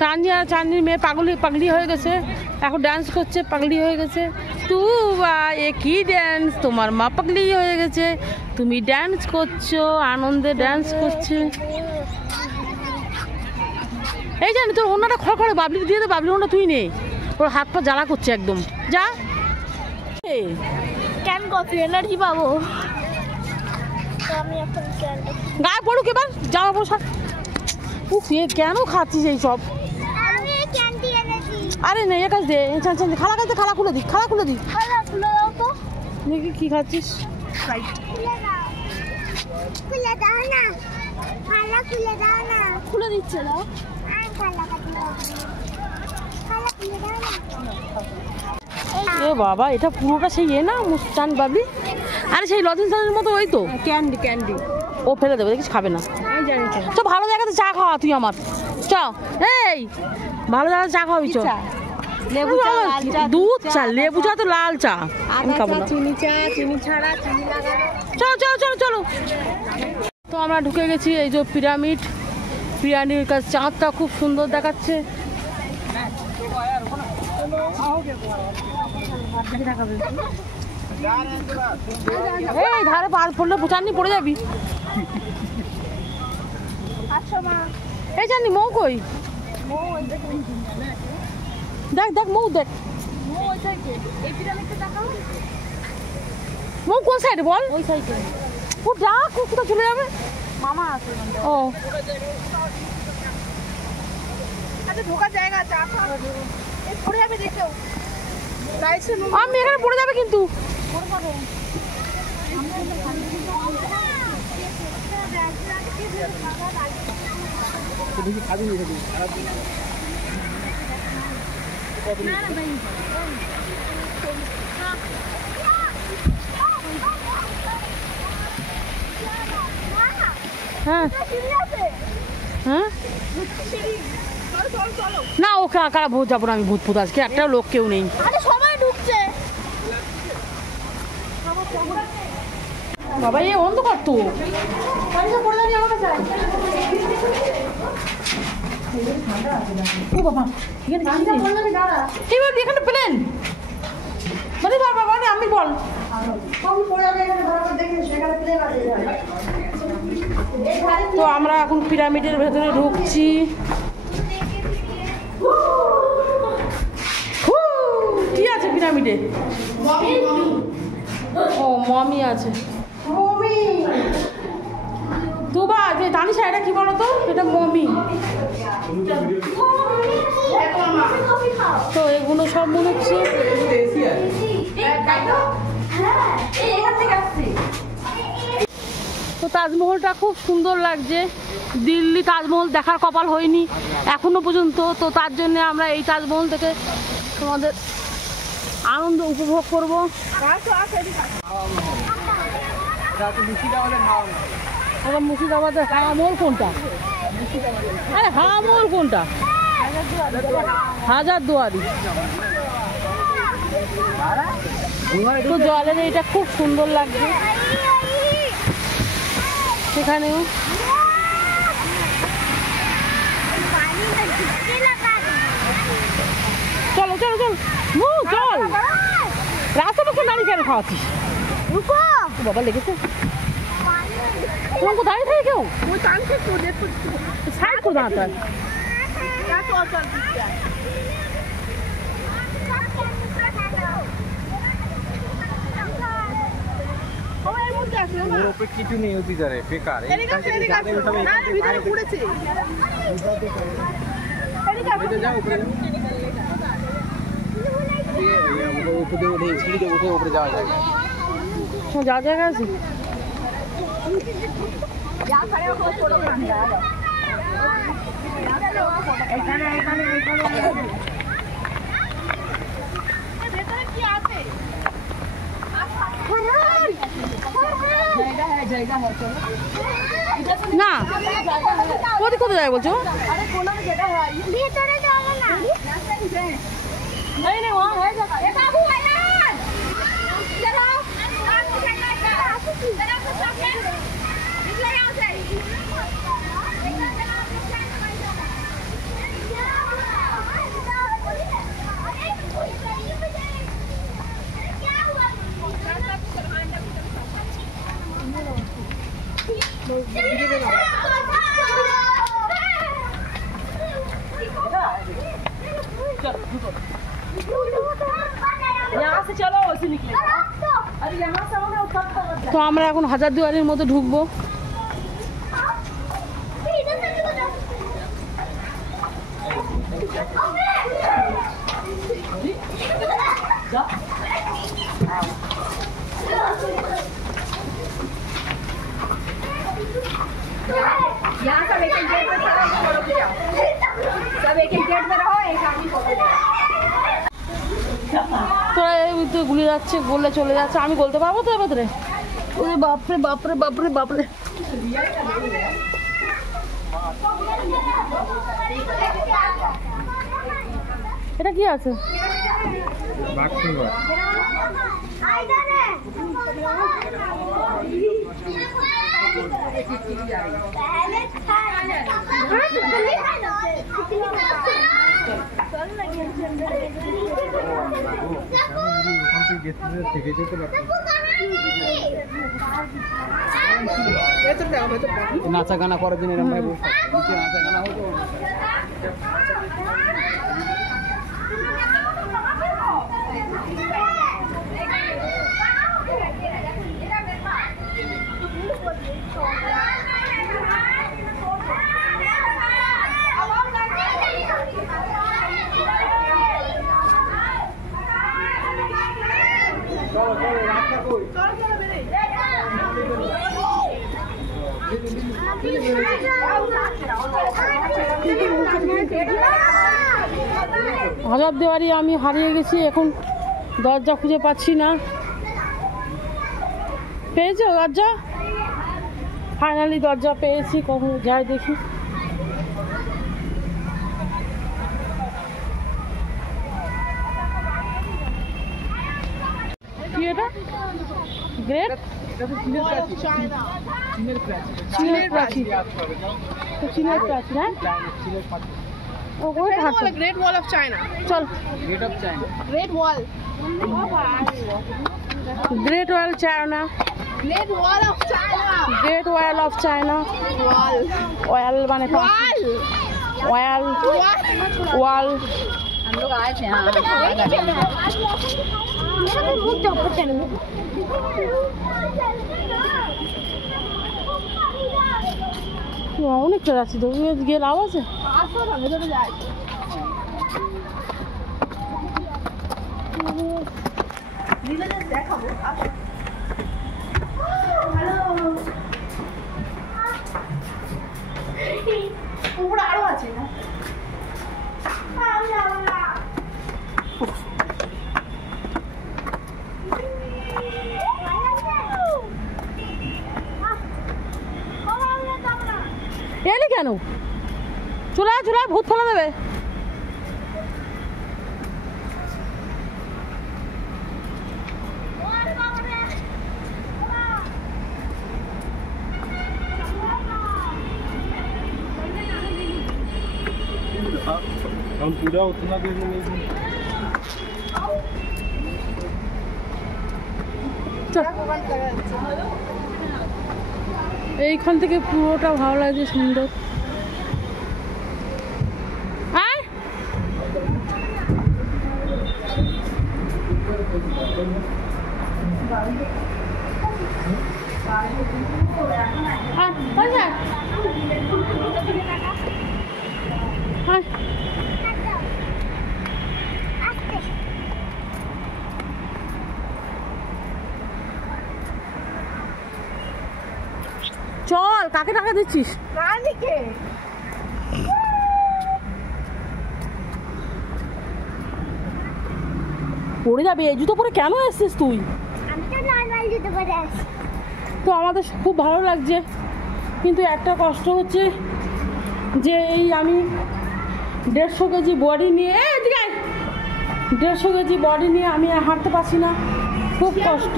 চাঁদনি আর চাঁদনির মেয়ে পাগলি হয়ে গেছে, এখন ডান্স করছে, পাগলি হয়ে গেছে। তু বা এ কি ড্যান্স, তোমার মা পাগলি হয়ে গেছে, তুমি ড্যান্স করছো, আনন্দে ড্যান্স করছে। এই জানি তোর ওনাটা খড় বাবলি দিয়ে দে, বাবলি ওনা তুই নেই, ওর হাত পা জ্বালা করছে একদম। যা ক্যান কফি এনার্জি পাবো। গায়ে পড়ুক এবার, জামা পড়া। কেন খাচ্ছিস এই সব? আরে নেই কাজ দে, খালা কাজ দে, খালা খুলে দি, খালা খুলে দি। দেখি কি খাচ্ছিস? খুলে দিচ্ছে না। এ বাবা, এটা পুরোটা সেই না মুস্তান বাবলি? আরে সেই লজেন্সের মতো, ওই তো ক্যান্ডি। ও ফেলে দেবে, দেখিস খাবে না। তো ভালো জায়গাতে চা খাওয়া তুই আমার, চ। এই ভালো জায়গাতে চা খাওয়াবি, চ। দুধ চা, লেবু চা তো লাল চা, আমি খাবো না। চিনি ছাড়া, চিনি লাগানো। চলো। তো আমরা ঢুকে গেছি এই যে পিরামিডের কাছে। চাঁদটা খুব সুন্দর দেখাচ্ছে। এই ধারে পার পড়লে চাঁদনি পড়ে যাবি। এই চাঁদনি মৌ কই? দেখ মৌ, দেখ মৌ কোন সাইডে বল? ওই সাইডে। ও ডাক, ও কোথায় চলে যাবে? মামা আছে। ও আচ্ছা, ঢোকার জায়গা আছে, পড়ে যাবে দেখো। আমি এখানে পড়ে যাবে কিন্তু। হ্যাঁ না, ও কারা ভূত যাবো না আমি, ভূত আজকে একটা লোক কেউ নেই। সবাই ঢুকছে বাবা, এ অন্ধকার তো। ও বাবা, এখানে প্লেন মানে বাবা, মানে আমি বল তো আমরা এখন পিরামিডের ভেতরে ঢুকছি। কি আছে পিরামিডে? ও মমি আছে। দুবা যে জানিস এটা কি বলতো? এটা মমি। তো এগুলো সব মনে হচ্ছে। তো তাজমহলটা খুব সুন্দর লাগছে। দিল্লি তাজমহল দেখার কপাল হয়নি এখনো পর্যন্ত, তো তার জন্য আমরা এই তাজমহল থেকে তোমাদের আনন্দ উপভোগ করব। মুর্শিদাবাদের হাওয়া কোনটা? আরে হাওয়া কোনটা? হাজারদুয়ারি। তো জলের এটা খুব সুন্দর লাগছে সেখানেও। চলো চল, রাস্তা পক্ষে নারী কেন খাওয়াচ্ছিস? বাবা লেগেছে তোমাকে দাঁড়িয়ে থাকে কেউ? সাইড করে দাঁড়াতে হয়। কিছু নেই ওদিকে, বেকার। উপরে যাওয়া যায়, যা জায়গা আছে। না কোথায় কোথায় যায় বলছো? তো আমরা এখন হাজারদুয়ারির মধ্যে ঢুকবো। यहाँ सब एक गेट में खड़ा फोटो खिंचाओ, सब एक गेट में रहो, एक आदमी फोटो खिंचाओ। তোরা এই তো গুলি যাচ্ছে, গোলে চলে যাচ্ছে, আমি বলতে পারবো তো এবার রে? ওরে বাপরে বাপরে বাপরে বাপরে, এটা কি আছে? নাচা গানা করার জন্য এরকম ভাবে বসে থাকে। নিচে নাচা গানা হতো। হাজারদুয়ারি আমি হারিয়ে গেছি, এখন দরজা খুঁজে পাচ্ছি না। পেয়েছো দরজা? ফাইনালি দরজা পেয়েছি, কখন যাই দেখি। কি এটা? গ্রেট চীনের প্রাচীর, চীনের প্রাচীর, হ্যাঁ Great Wall of China. চল। Gate of China. Great Wall. Great Wall China, Great Wall of China. Great Wall of China. Wall. Wall মানে Wall. ওয়াল, ওয়াল। हम लोग आए थे हाँ। অনেকটা যাচ্ছি তো, গিয়ে লাভ আছে? উপরে আরো আছে না? এলি কেন? চুলায় চুলায় ভূত ফেলে দেবে। हम पूरा उतना देर में नहीं। এইখান থেকে পুরোটা ভালো লাগছে, সুন্দর। চল, কাকে টাকা দিচ্ছিস? পড়ে যাবে, এই জুতো পরে কেন এসছিস তুই? তো আমাদের খুব ভালো লাগছে, কিন্তু একটা কষ্ট হচ্ছে যে এই আমি 150 কেজি বডি নিয়ে, 150 কেজি বডি নিয়ে আমি হাঁটতে পারছি না, খুব কষ্ট।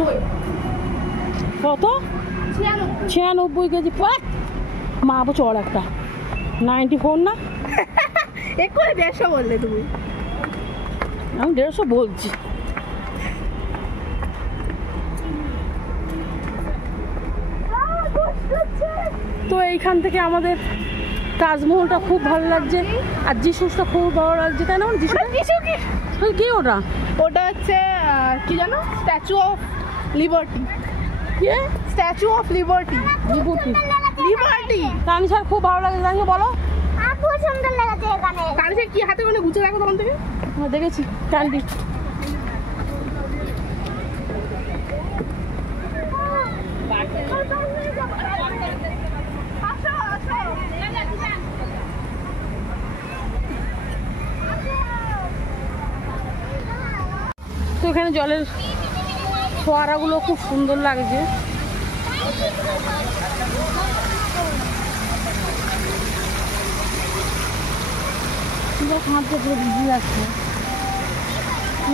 কত? 96 কেজি। মা চড় একটা 94 না? এক্ষুনি 150 বললে তুমি। আমি 150 বলছি। তো এইখান থেকে আমাদের তাজমহলটা খুব ভালো লাগছে, আর জিসুসটা খুব ভালো লাগছে, তাই না? জিসু কি ওটা? ওটা হচ্ছে কি জানো, স্ট্যাচু অফ লিবার্টি। কে? Statue of Liberty. Bibhuti. Liberty. তানিশার খুব ভালো লাগে, তানিশা বলো। খুব সুন্দর লেগেছে এখানে। তানিশা কি হাতে করে গুছে রাখো তখন থেকে? আমরা দেখেছি ক্যান্ডি। তো এখানে জলের ফোয়ারাগুলো খুব সুন্দর লাগছে। হাঁটতে পুরো ভিজে যাচ্ছে।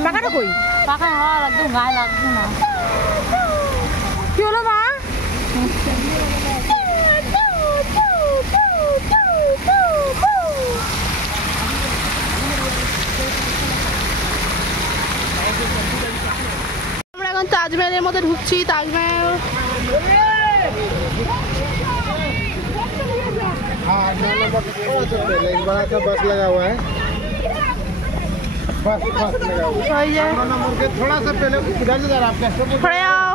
পাখাটা কই? পাখা হাওয়া একদম গায়ে লাগছে না। কি হলো মা? আমরা এখন তাজমহলের মধ্যে ঢুকছি। তাজমহল हाँ 9 नंबर एक बड़ा सा बस लगा हुआ है, बस लगा हुआ है। ওই যে 9 नंबर के थोड़ा सा पहले किधर से जा रहा है आपका? পড়ে যাও।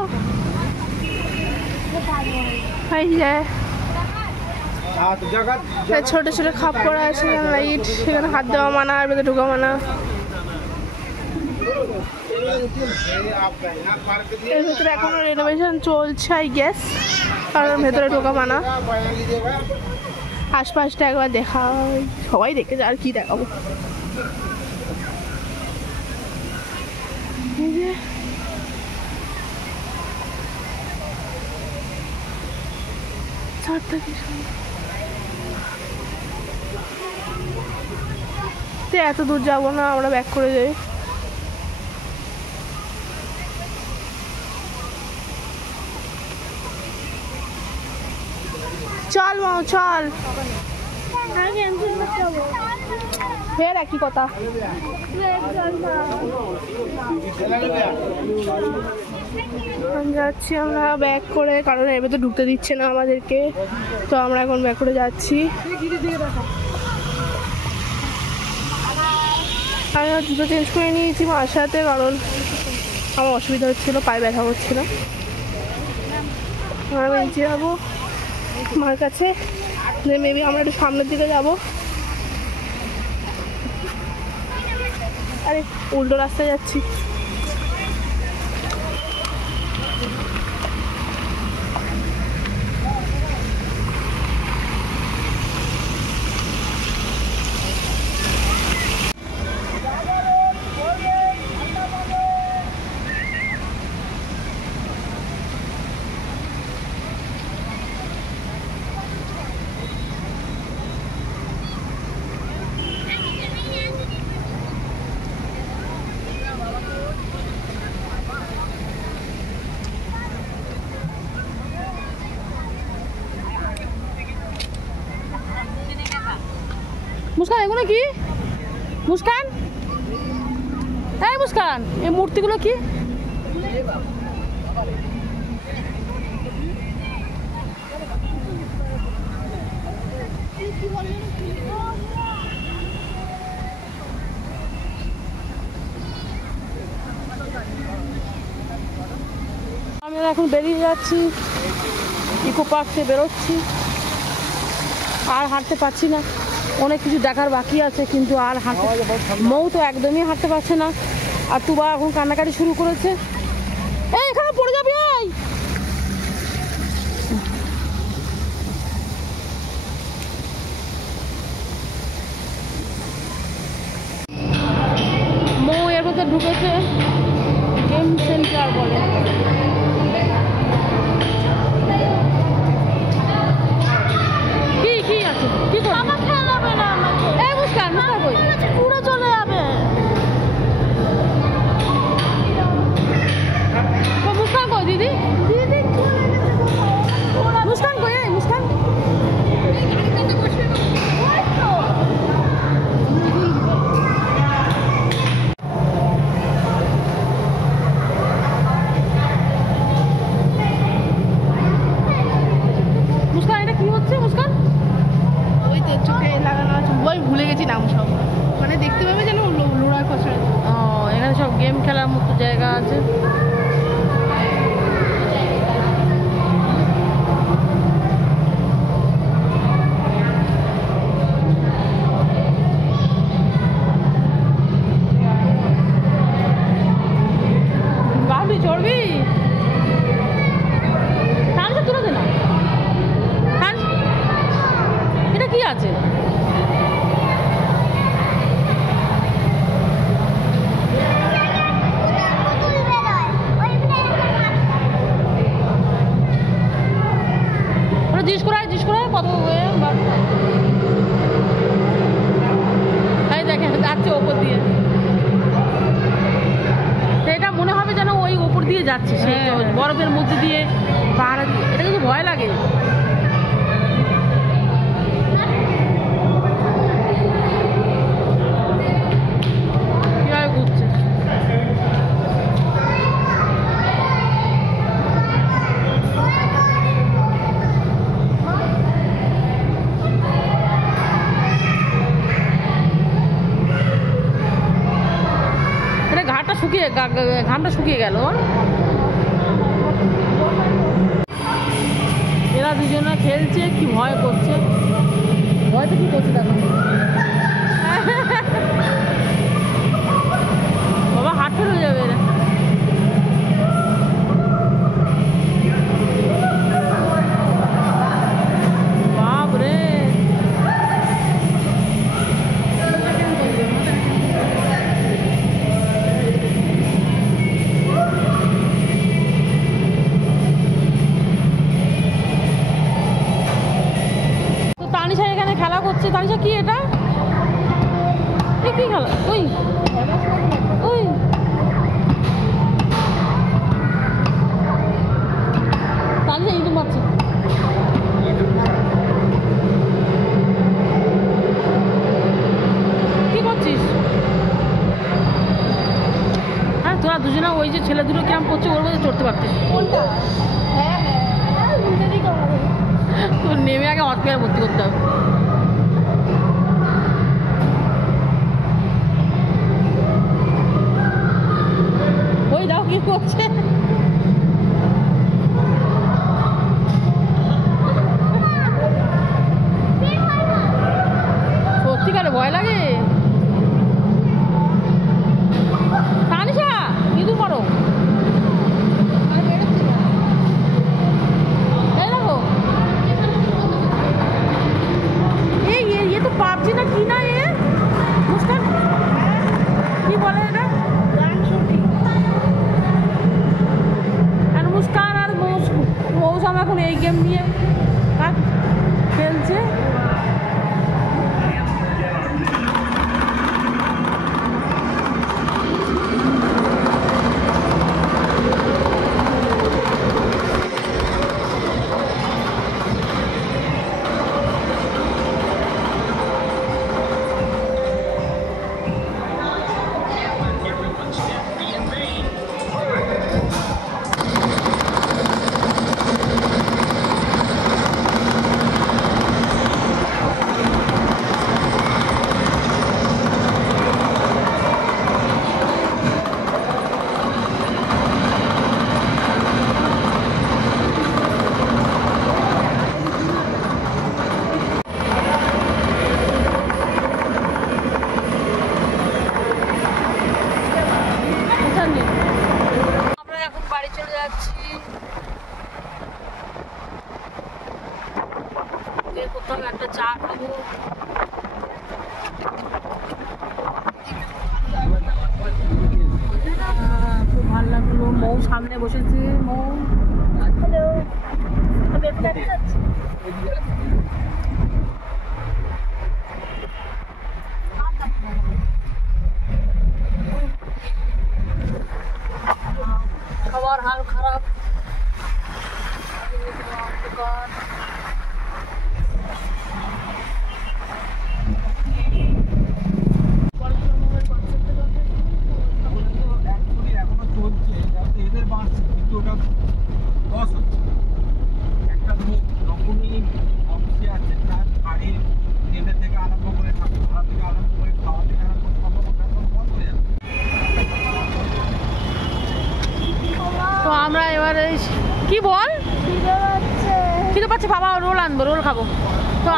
ওই যে हाँ तो जगह ছোট ছোট খাপ করা আছে লাইট, সেখানে হাত দেওয়া মানা আর ভেতরে ঢোকা মানা। आप यहाँ पार्क दिए এর ভেতরে এখনো রেনোভেশন চলছে আই গেস, কারণ ভেতরে ঢোকা মানা। बयान लीजिएगा। আশপাশটা একবার দেখা, সবাই দেখেছে আর কি দেখাবো। এই যে ছাদটা কি সুন্দর। তো এত দূর যাবো না, আমরা ব্যাক করে যাই। চল মাও চল, ফের একই কথা। যাচ্ছি আমরা ব্যাক করে, কারণ এর ভেতর ঢুকতে দিচ্ছে না আমাদেরকে, তো আমরা এখন ব্যাক করে যাচ্ছি। আমি জুতো চেঞ্জ করে নিয়েছি মার সাথে, কারণ আমার অসুবিধা হচ্ছিলো, পায়ে ব্যথা করছিল। আমরা বেঞ্চে যাবো মার কাছে, মেবি আমরা একটু সামনের দিকে যাবো। আরে উল্টো রাস্তায় যাচ্ছি। মুস্কান এগুলো কি? মুস্কান, এই মুস্কান, এই মূর্তিগুলো কি? আমরা এখন বেরিয়ে যাচ্ছি, ইকো পার্ক থেকে বেরোচ্ছি। আর হাঁটতে পারছি না, অনেক কিছু দেখার বাকি আছে, কিন্তু আর হাঁটতে, মৌ তো একদমই হাঁটতে পারছে না। আর তুবা এখন কান্নাকাটি শুরু করেছে। এই এখানে পড়ে যাবি। এই মৌ এর মধ্যে ঢুকেছে, গেম সেন্টার বলে। কি কি আছে? কি করবে? আমার খেলাবে না আমাকে। এই মুস্কান, মুস্কান কই? পুরো চলে যাবে। মুস্কান কই দিদি? দিদি চলে গেছে। মুস্কান কই? এই মুস্কান এই গাড়িতে বসে না। ওই তো মুস্কান, এটা কি হচ্ছে মুস্কান? ওই তো চোখে লাগানো আছে, ওই ভুলে গেছি নাম সব, মানে দেখতে পাবে যেন লোড়ার খসড়া। ও, এখানে সব গেম খেলার মতো জায়গা আছে। যাচ্ছে ওপর দিয়ে, তো এটা মনে হবে যেন ওই ওপর দিয়ে যাচ্ছে, সেই বরফের মধ্যে দিয়ে পাহাড় দিয়ে। এটা কিন্তু ভয় লাগে। কিভাবে ঘুরছে ঘাটটা শুকিয়ে, ঘামটা শুকিয়ে গেল। এরা দুজনে খেলছে, কি ভয় করছে, ভয়টা কি করছে দেখো। বাবা হাত ফেল হয়ে যাবে এরা। বাপরে তানিশা এখানে খেলা করছে। তানিশা কি এটা, কি খেলা? ওই ওই তানিশা ইঁদুর মারছে। কি করছিস? হ্যাঁ তোরা দুজনে ওই যে ছেলে দুটো ক্যাম্প করছে ওর মধ্যে চড়তে পারতিস। তোর নেমে আগে হসপিটালে ভর্তি করতে হবে। ওই দাও কি করছে। সত্যিকারে ভয় লাগে। তানিশা ইঁদুর মারো। পাবজি না কি না এ মুস্কান কি বলে এটা, আর মুস্কান আর মৌসুম এখন এই গেম নিয়ে খেলছে। আমরা এখন বাড়ি চলে যাচ্ছি। কোথাও একটা চা খাবো। খুব ভালো লাগলো। মৌ সামনে বসেছে। মৌ হ্যালো, আমি এখন যাচ্ছি। খাবার হাল খারাপ। এখনো চলছে, এদের বাঁশ কিন্তু ওটা লস হচ্ছে। একটা রকমই অফিসে আছে, তার গাড়ি তেলের থেকে আরম্ভ করে ভাড়া থেকে আরম্ভ করে খাওয়া থেকে আরম্ভ করে সব বন্ধ হয়ে যাবে। তো আমরা এবারে কি বল খিদে পাচ্ছে, বাবা রোল আনবো, রোল খাবো। তো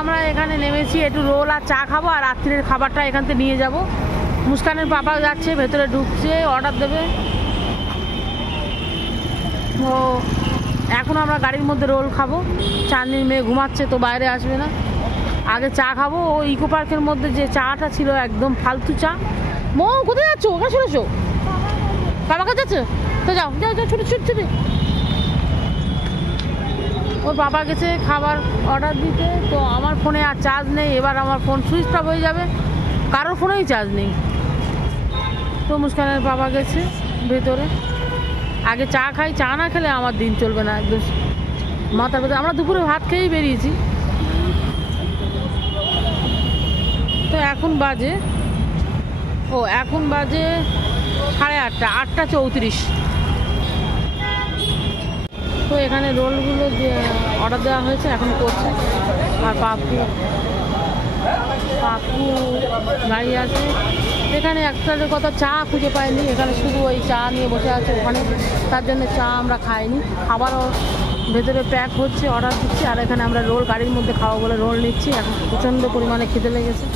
আমরা এখানে নেমেছি, একটু রোল আর চা খাবো, আর রাত্রির খাবারটা এখান থেকে নিয়ে যাব। মুস্কানের বাবা যাচ্ছে, ভেতরে ঢুকছে, অর্ডার দেবে। তো এখন আমরা গাড়ির মধ্যে রোল খাবো। চাঁদনির মেয়ে ঘুমাচ্ছে, তো বাইরে আসবে না। আগে চা খাবো। ও ইকো পার্কের মধ্যে যে চাটা ছিল একদম ফালতু চা। মৌ কোথায় যাচ্ছ? ওখানে শুনেছো বাবা কাছে যাচ্ছে? তো যাও যাও যাও, ছুটে ছুটে ছুটে। ওর বাবা গেছে খাবার অর্ডার দিতে, তো আমার ফোনে আর চার্জ নেই। এবার আমার ফোন সুইচ অফ হয়ে যাবে, কারোর ফোনেই চার্জ নেই। তো মুস্কানের বাবা গেছে ভেতরে। আগে চা খাই, চা না খেলে আমার দিন চলবে না, একদম মাথার ভেতরে। আমরা দুপুরে ভাত খেয়েই বেরিয়েছি। তো এখন বাজে এখন বাজে 8:30, 8:34। তো এখানে রোলগুলো অর্ডার দেওয়া হয়েছে, এখন করছে। আর পাপু দাঁড়িয়ে আছে এখানে। একটার কথা চা খুঁজে পাইনি, এখানে শুধু ওই চা নিয়ে বসে আছে ওখানে, তার জন্য চা আমরা খাইনি। খাবারও ভেতরে প্যাক হচ্ছে, অর্ডার দিচ্ছি। আর এখানে আমরা রোল গাড়ির মধ্যে খাওয়া বলে রোল নিচ্ছি। এখন প্রচণ্ড পরিমাণে খিদে লেগেছে।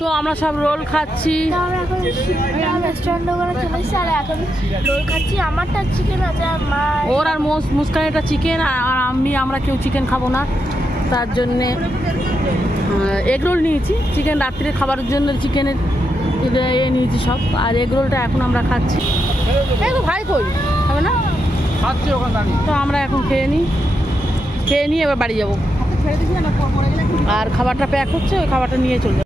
তো আমরা সব রোল খাচ্ছি। আমরা এখন রেস্টুরেন্ট ওখানে চলে এসেছি আর এখন রোল খাচ্ছি। আমারটা চিকেন আছে আর মা ওর আর মুস্কানেরটা চিকেন, আর আমরা কেউ চিকেন খাবো না, তার জন্যে এগ রোল নিয়েছি। চিকেন রাত্রে খাবারের জন্য চিকেনের নিয়েছি সব। আর এগ রোলটা এখন আমরা খাচ্ছি। এই তো ভাই কই হবে না, খাচ্ছে ওখানে দাঁড়িয়ে। তো আমরা এখন খেয়ে নিই, এবার বাড়ি যাবো। আর খাবারটা প্যাক হচ্ছে, ওই খাবারটা নিয়ে চলে যাবো।